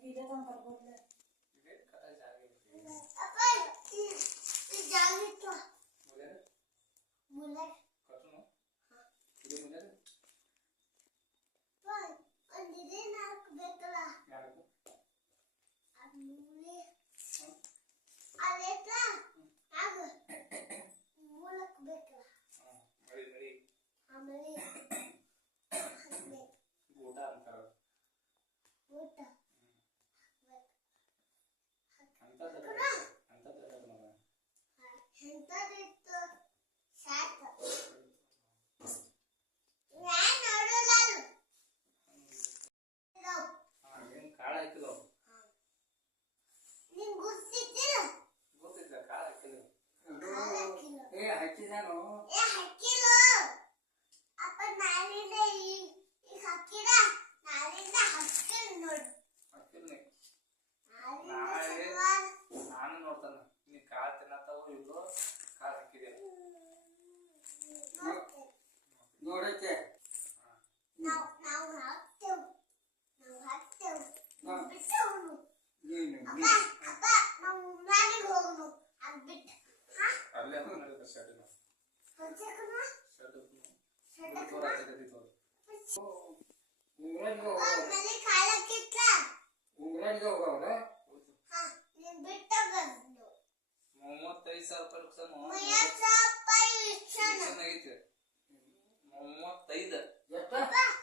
اكيد تنفرغوا بلاد ಮಾಡ್ತಾನ ನೀ ಕಾಲ್ ತಿನ್ನತ್ತವೋ ಇವ್ರು ಕಾಲ್ ಹಾಕಿದೆ ನೋಡೈತೆ ಹೋಗ್ರಂಗ್ ಹೋಗವ್ರ ಮೂವತ್ತೈದು ಸಾವಿರ ರೂಪಾಯಿ ಕೊಡ್ತಾನೆ ಮೂವತ್ತೈದು ಚೆನ್ನಾಗೈತೆ ಮೂವತ್ತೈದು ಎತ್ತ